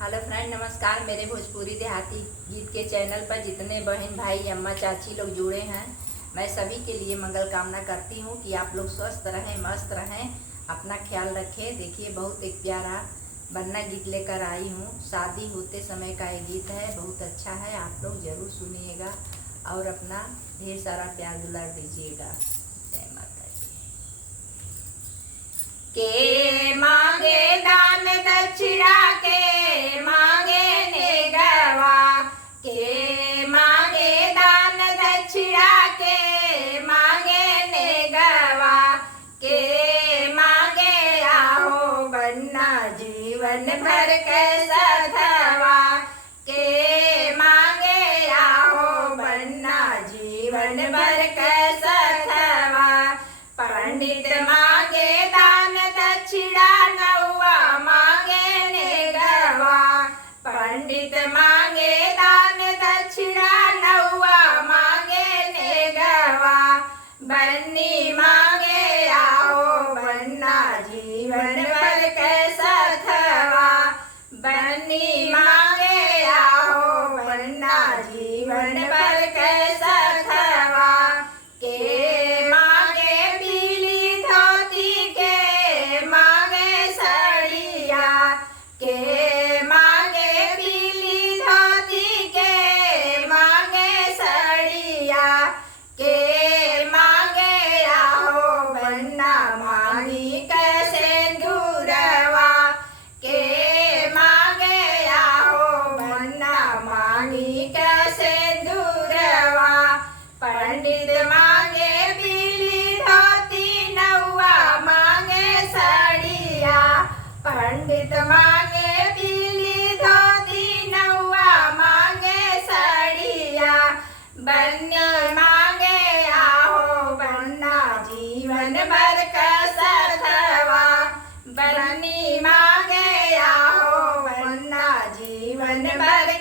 Hello friend, नमस्कार। मेरे भोजपुरी देहाती गीत के चैनल पर जितने बहन भाई अम्मा चाची लोग जुड़े हैं, मैं सभी के लिए मंगल कामना करती हूँ कि आप लोग स्वस्थ रहें, मस्त रहें, अपना ख्याल रखें। देखिए, बहुत एक प्यारा बन्ना गीत लेकर आई हूँ। शादी होते समय का ये गीत है, बहुत अच्छा है। आप लोग ज़रूर सुनिएगा और अपना ढेर सारा प्यार दुलार दीजिएगा। जय माता दी। के मांगे दान दक्षिणा, के मांगे नेगवा, के मांगे दान दक्षिणा, के मांगे नेगवा, के मांगे आहो बन्ना जीवन भर के सधवा, के मांगे आहो बन्ना जीवन भर के सधवा। पंडित मांगे दान दक्षिणा, नौवा मांगे नेगवा, पंडित मांगे दान दक्षिणा, नौवा मांगे नेगवा, बन्नी मांगे आओ बन्ना जीवन भर के सधवा, बन्नी मांगे आओ बन्ना जीवन भर के सधवा। के मांगे पीली धोती, के मांगे साड़िया, के मांगे पीली धोती, के मांगे साड़िया, के मांगे आओ बन्ना मांगी के सिंदूरवा, के मांगे आओ बन्ना मांगी के सिंदूरवा। पंडित मांगे पीली धोती, नौवा मांगे साड़िया, पंडित मांगे पीली धोती, नौवा मांगे साड़िया, बन्नी मांगे आओ बन्ना जीवन भर का सधवा, बन्नी मांगे आओ बन्ना जीवन भर